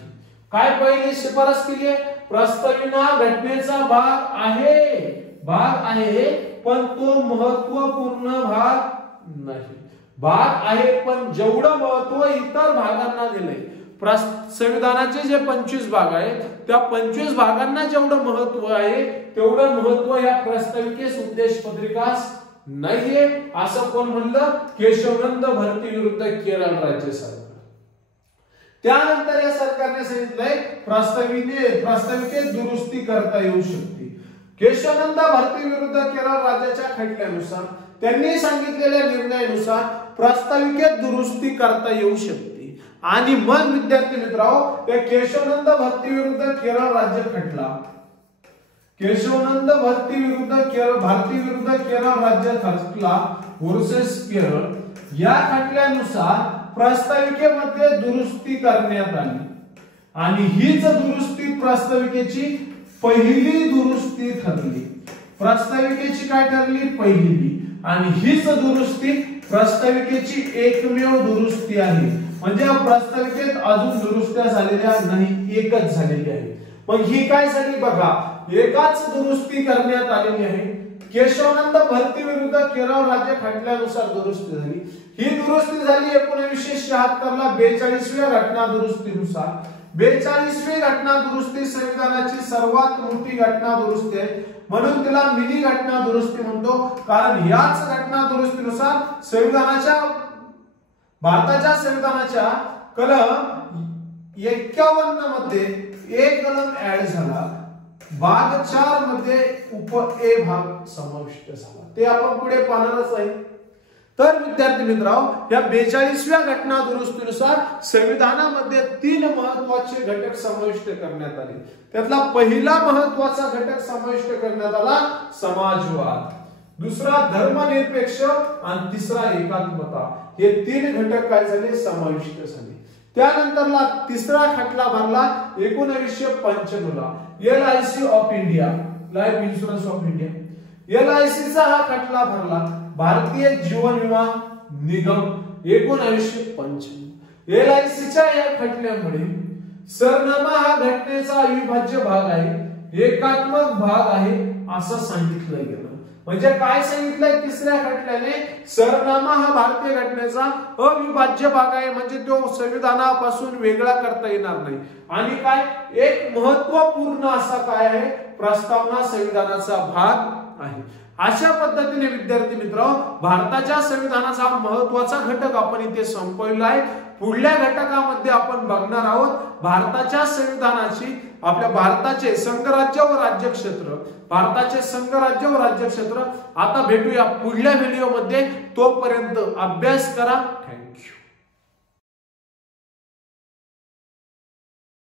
काय पहिली शिफारस केली आहे, प्रास्ताविका घटनेचा भाग आहे पण तो महत्वपूर्ण भाग नाही, भाग आहे पण जेवढं महत्व इतर भागांना दिलंय, संविधानाचे जे 25 भाग आहेत त्या 25 भागांना जेवढं महत्व आहे तेवढं महत्व या प्रास्ताविकेस उद्देश पत्रिकास नाहीये, असं कोण म्हणलं, केशवानंद भारती विरुद्ध केरळ राज्य सरकार। त्यानंतर या सरकारने सांगितलंय प्रास्ताविकेत दुरुस्ती करता येऊ शकते। केशवानंद भारती विरुद्ध केरळ राज्याच्या खटल्यानुसार त्यांनी सांगितलेल्या निर्णयानुसार प्रास्ताविकेत दुरुस्ती करता येऊ शकते। आणि मग विद्यार्थी मित्रांनो, या केशवानंद भारती विरुद्ध केरळ राज्य खटला, केशवानंद भारती विरुद्ध केरळ राज्य खटला वर्सेस केरळ, या खटल्यानुसार प्रास्ताविकेमध्ये दुरुस्ती करण्यात आली आणि हीच दुरुस्ती प्रास्ताविकेची पहिली दुरुस्ती ठरली। प्रास्ताविकेची काय ठरली, पहिली, आणि हीच दुरुस्ती प्रास्ताविकेची एकमेव दुरुस्ती आहे, म्हणजे प्रास्ताविकेत अजून दुरुस्त्या झालेल्या नाही, एकच झालेली आहे। मग ही काय झाली बघा, एकाच दुरुस्ती करण्यात आलेली आहे। केशवानंद भारती विरुद्ध केरळ राज्य खटल्यानुसार दुरुस्ती झाली, ही दुरुस्ती झाली 1976 ला 42व्या घटना दुरुस्तीनुसार। 42वी घटना दुरुस्ती संविधानाची सर्वात मोठी घटना दुरुस्ती आहे, म्हणून तिला मिनी घटना दुरुस्ती म्हणतो, कारण याच घटना दुरुस्तीनुसार भारताच्या संविधानाच्या कलम 51 मध्ये एक कलम ऍड झाला, भाग 4 मध्ये उप ए भाग समाविष्ट झाला, ते आपण पुढे पाहणारच आहे। तर विद्यार्थी मित्रांनो, या 42व्या घटना दुरुस्तीनुसार संविधानामध्ये 3 महत्त्वाचे घटक समाविष्ट करण्यात आले। त्यातला पहिला महत्त्वाचा घटक समाविष्ट करण्यात आला समाजवाद, दुसरा धर्मनिरपेक्ष आणि तिसरा एकात्मता, हे 3 घटक काय झाले, समाविष्ट झाले। त्यानंतरला तिसरा खटला भरला 1995 ला LIC of India, life insurance of India, LIC चा हा खटला भरला, भारतीय जीवन विमा निगम 1995। LIC च्या या खटल्यामुळे सरनामा हा घटनेचा अविभाज्य भाग आहे, एकात्मक भाग आहे असं सांगितलं गेलं। म्हणजे काय सांगितलंय तिसऱ्या खटल्याने, सरनामा हा भारतीय घटनेचा अविभाज्य भाग आहे, म्हणजे तो संविधानापासून वेगळा करता येणार नाही। आणि काय, एक महत्वपूर्ण असा काय आहे, प्रस्तावना संविधानाचा भाग आहे। अशा पद्धतीने विद्यार्थी मित्रांनो, भारताच्या संविधानाचा महत्त्वाचा घटक आपण इथे संपवला आहे। पुढल्या घटकामध्ये आपण बघणार आहोत भारताच्या संविधानाची, आपल्या भारताचे संघराज्य व राज्यक्षेत्र, भारताचे संघराज्य व राज्यक्षेत्र। आता भेटूया पुढल्या व्हिडिओमध्ये, तोपर्यंत अभ्यास करा। थँक्यू।